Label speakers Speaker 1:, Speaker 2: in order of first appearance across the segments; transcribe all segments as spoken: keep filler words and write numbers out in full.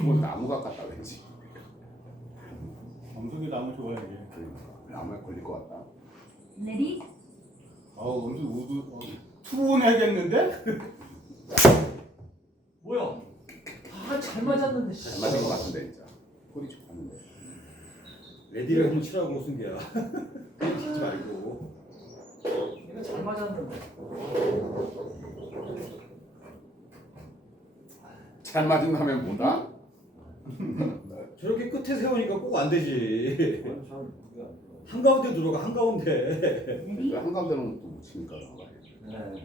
Speaker 1: 뭐 나무가 같다 왠지.
Speaker 2: 엄숙이 나무 좋아해.
Speaker 1: 나무에 걸릴 것 같다.
Speaker 3: 레디
Speaker 2: 아 엄숙 우드 어, 투혼 해야겠는데?
Speaker 4: 뭐야? 아 잘 맞았는데.
Speaker 1: 잘 맞은 것 같은데 진짜. 콜이 좋았는데.
Speaker 5: 레디를 한번 치라고 승기야. 그냥 치지 말고.
Speaker 4: 이거 잘 맞았는데.
Speaker 1: 잘 맞은 하면 뭐다?
Speaker 5: 저렇게 끝에 세우니까 꼭 안 되지. 한가운데 들어가 한가운데.
Speaker 3: 레디
Speaker 1: 한가운데는 또 못 치니까.
Speaker 4: 네.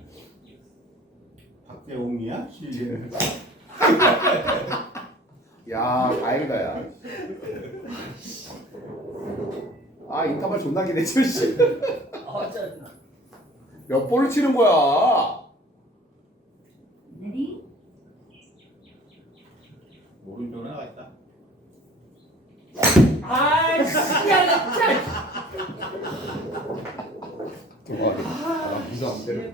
Speaker 2: 박재홍이야? 실리는.
Speaker 1: 야 다행이다 야. 아 인터벌 존나 기네 씨.
Speaker 4: 아 짜증나.
Speaker 1: 몇 볼을 치는 거야?
Speaker 3: 레디
Speaker 2: 오른쪽에 나가 있다.
Speaker 4: 아이씨 야 진짜.
Speaker 1: 동아리. 아 무사 안 되려.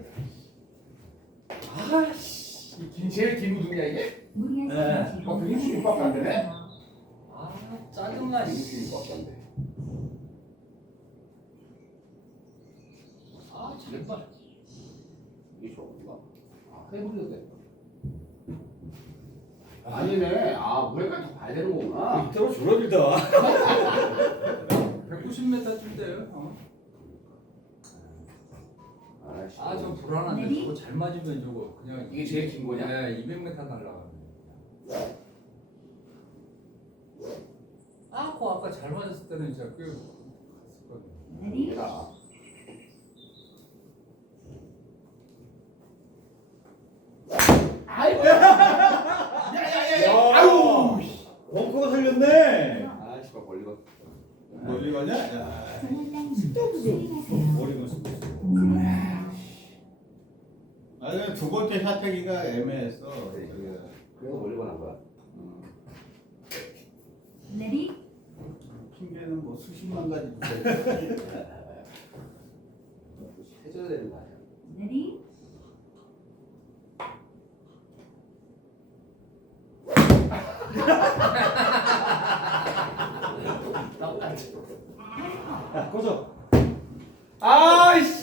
Speaker 1: 아씨 이 제일 긴 우등이야 이게?
Speaker 3: 무리하지
Speaker 4: 네.
Speaker 1: 어, 그게 십육밖에 안 되네?
Speaker 4: 아 짜증나. 씨.
Speaker 1: 이십밖에 안 돼.
Speaker 4: 아잘 맞.
Speaker 1: 이게 좋은가? 아 해보려도 돼. 아니네. 아 무게까지 더 봐야 되는 거구나.
Speaker 5: 밑으로 줄어들다.
Speaker 4: 백구십 미터쯤 돼요. 어.
Speaker 1: 아이씨.
Speaker 4: 아저 불안한데
Speaker 3: 레디?
Speaker 4: 저거 잘 맞으면 저거 그냥
Speaker 1: 이게 제일 긴 거냐?
Speaker 4: 네 이백 미터 날라가네. 아그 아까 잘 맞았을 때는 진짜 꽤 갔을 거네.
Speaker 3: 레디
Speaker 1: 얘가 아이고. 야야야야. 아유.
Speaker 5: 원커가 살렸네.
Speaker 1: 아 씨발 걸리고.
Speaker 2: 어디 가냐? 야.
Speaker 3: 정한당 수행하세요.
Speaker 5: 머리가 쓰고 있어.
Speaker 2: 아, 그냥 두 번째 샷하기가 애매했어. 저기가.
Speaker 1: 그래서 멀리 가는 거야.
Speaker 3: 레디
Speaker 2: 핑계는 뭐 수십만 가지.
Speaker 1: 해줘야 되는 거 아니야?
Speaker 3: 레디
Speaker 5: 꺼져.
Speaker 1: 아이씨.